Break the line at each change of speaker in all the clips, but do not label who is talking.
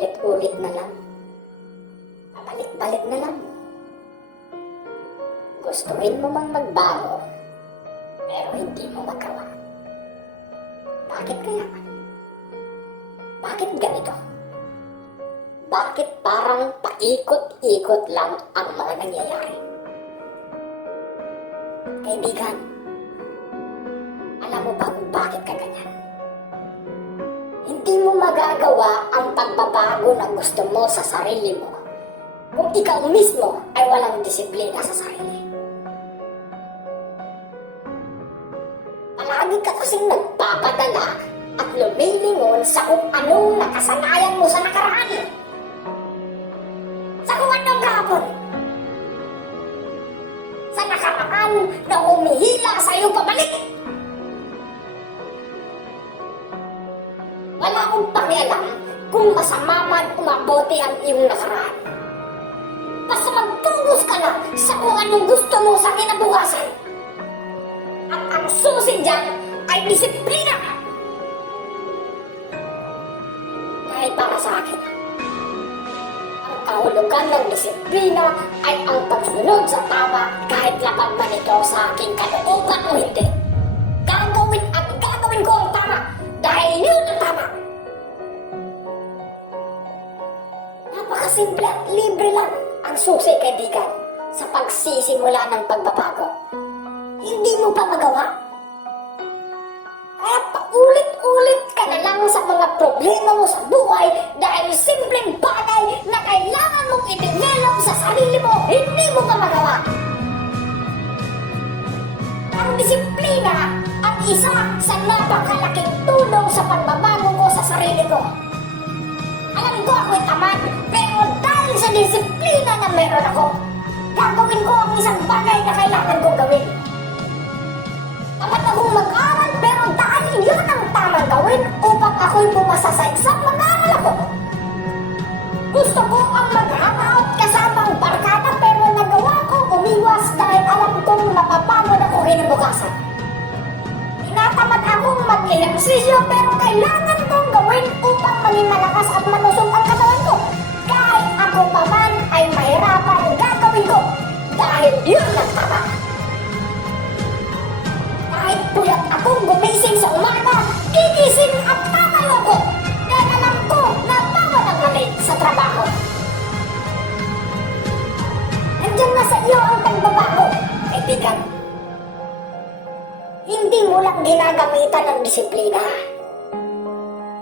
paulit-ulit na lang. Pabalik-balik na lang. Gustuhin mo mang magbago, pero hindi mo magawa. Bakit kaya? Bakit ganito? Bakit parang paikot-ikot lang ang mga nangyayari? Kaibigan, alam mo ba kung bakit ka ganyan? Magagawa ang pagbabago na gusto mo sa sarili mo kung ikaw mismo ay walang disiplina sa sarili. Palagi ka kasing nagpapadala at lumilingon sa kung anong nakasanayan mo sa nakaraan. Sa kung anong kahapon. Sa nakaraan na humihila sa iyo pabalik. Akong pakialam kung masama man umabote ang iyong nakaraan. Basta magtungos ka na sa kung anong gusto mo sa kinabukasan. At ang susi dyan ay disiplina. Dahil para sa akin, ang kahulugan ng disiplina ay ang pagsunod sa tama kahit lapag man ito sa aking kalooban o hindi. Napakasimple at libre lang ang susi kaibigan sa pagsisimula ng pagbabago. Hindi mo pa magawa? Kaya paulit-ulit ka na lang sa mga problema mo sa buhay dahil simpleng bagay na kailangan mong i-develop sa sarili mo, hindi mo pa magawa. Ang disiplina ang isa sa napakalaking tulong sa pagbabago ko sa sarili ko. Alam ko ako'y tamad, sa disiplina na meron ako, gagawin ko ang isang bagay na kailangan kong gawin. Dapat akong mag-aral, pero dahil yun ang tamang gawin upang ako'y pumasa sa exam, mag-aral ako. Gusto ko ang mag-hangout kasama ang barkada, pero nagawa ko umiwas dahil alam kong mapapagod ako kinabukasan. Tinatamad akong mag-ehersisyo pero kailangan Hindi mo lang ginagamitan ng disiplina.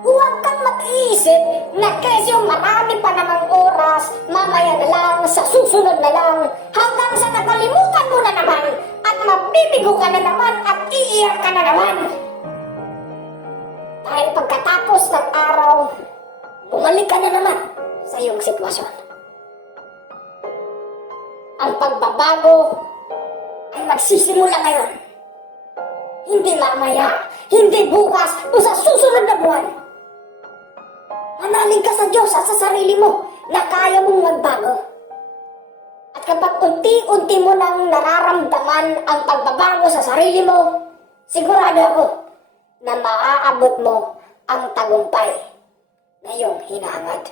Huwag kang mag-iisip na kesyo marami pa namang oras, mamaya na lang, sa susunod na lang, hanggang sa nakalimutan mo na naman at mabibigo ka na naman at iiyak ka na naman. Dahil pagkatapos ng araw, bumalik ka na naman sa iyong sitwasyon. Ang pagbabago ay magsisimula ngayon. Hindi mamaya, hindi bukas o sa susunod na buwan. Manalig ka sa Diyos at sa sarili mo na kaya mong magbago. At kapag unti-unti mo nang nararamdaman ang pagbabago sa sarili mo, sigurado ako na maaabot mo ang tagumpay na iyong hinahangad.